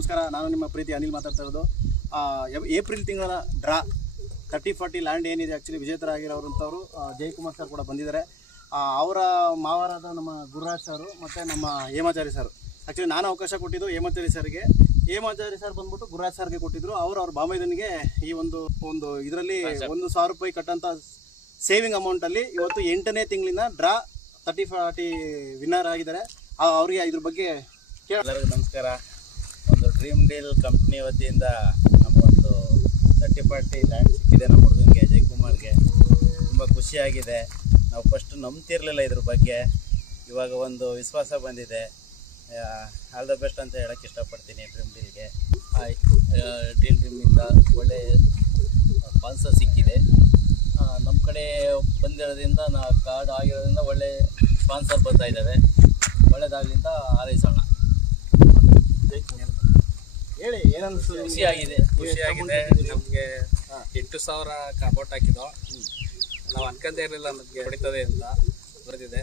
ನಮಸ್ಕಾರ ನಾನು ನಿಮ್ಮ ಪ್ರೀತಿ ಅನಿಲ್ ಮಾತಾಡ್ತಾ ಇರೋದು ಏಪ್ರಿಲ್ ತಿಂಗಳ ಡ್ರಾ ತರ್ಟಿ ಫಾರ್ಟಿ ಲ್ಯಾಂಡ್ ಏನಿದೆ ಆ್ಯಕ್ಚುಲಿ ವಿಜೇತರಾಗಿರೋರಂಥವ್ರು ಜಯಕುಮಾರ್ ಸರ್ ಕೂಡ ಬಂದಿದ್ದಾರೆ ಅವರ ಮಾವರಾದ ನಮ್ಮ ಗುರುರಾಜ್ ಸರು ಮತ್ತು ನಮ್ಮ ಹೇಮಾಚಾರಿ ಸರ್ ಆ್ಯಕ್ಚುಲಿ ನಾನು ಅವಕಾಶ ಕೊಟ್ಟಿದ್ದು ಹೇಮಾಚಾರಿ ಸರ್ಗೆ ಹೇಮಾಚಾರಿ ಸರ್ ಬಂದ್ಬಿಟ್ಟು ಗುರುರಾಜ್ ಸರ್ಗೆ ಕೊಟ್ಟಿದ್ದರು ಅವರು ಅವ್ರ ಬಾಮೈದನಿಗೆ ಈ ಒಂದು ಒಂದು ಇದರಲ್ಲಿ ಒಂದು ಸಾವಿರ ರೂಪಾಯಿ ಕಟ್ಟಂಥ ಸೇವಿಂಗ್ ಅಮೌಂಟಲ್ಲಿ ಇವತ್ತು ಎಂಟನೇ ತಿಂಗಳಿಂದ ಡ್ರಾ ತರ್ಟಿ ಫಾರ್ಟಿ ವಿನ್ನರ್ ಆಗಿದ್ದಾರೆ ಅವರಿಗೆ ಇದ್ರ ಬಗ್ಗೆ ಕೇಳ ನಮಸ್ಕಾರ ಡ್ರೀಮ್ ಡೀಲ್ ಕಂಪ್ನಿ ವತಿಯಿಂದ ನಮಗೊಂದು ತರ್ಟಿ ಫಾರ್ಟಿ ಲ್ಯಾಂಡ್ ಸಿಕ್ಕಿದೆ ನಮ್ಮ ಹುಡುಗನಿಗೆ ಜಯಕುಮಾರ್ಗೆ ತುಂಬ ಖುಷಿಯಾಗಿದೆ ನಾವು ಫಸ್ಟ್ ನಂಬ್ತಿರ್ಲಿಲ್ಲ ಇದ್ರ ಬಗ್ಗೆ ಇವಾಗ ಒಂದು ವಿಶ್ವಾಸ ಬಂದಿದೆ ಆಲ್ ದ ಬೆಸ್ಟ್ ಅಂತ ಹೇಳೋಕ್ಕೆ ಇಷ್ಟಪಡ್ತೀನಿ ಡ್ರೀಮ್ ಡೀಲ್ಗೆ ಡ್ರೀಮ್ ಡ್ರೀಮಿಂದ ಒಳ್ಳೆ ಸ್ಪಾನ್ಸರ್ ಸಿಕ್ಕಿದೆ ನಮ್ಮ ಕಡೆ ಬಂದಿರೋದ್ರಿಂದ ನಾ ಕಾರ್ಡ್ ಆಗಿರೋದ್ರಿಂದ ಒಳ್ಳೆ ಸ್ಪಾನ್ಸರ್ ಬರ್ತಾ ಇದ್ದಾವೆ ಒಳ್ಳೆಯದಾಗಲಿಂದ ಆರೈಸೋಣ ಹೇಳಿ ಏನನ್ಸು ಖುಷಿಯಾಗಿದೆ ಖುಷಿಯಾಗಿದೆ ನಮಗೆ ಎಂಟು ಸಾವಿರ ಕಾಬೋಟ್ ಹಾಕಿದೋ ನಾವು ಅನ್ಕೊಂಡೇ ಇರಲಿಲ್ಲ ನಮಗೆ ಹೊಡಿತದೆ ಅಂತ ಬರೆದಿದೆ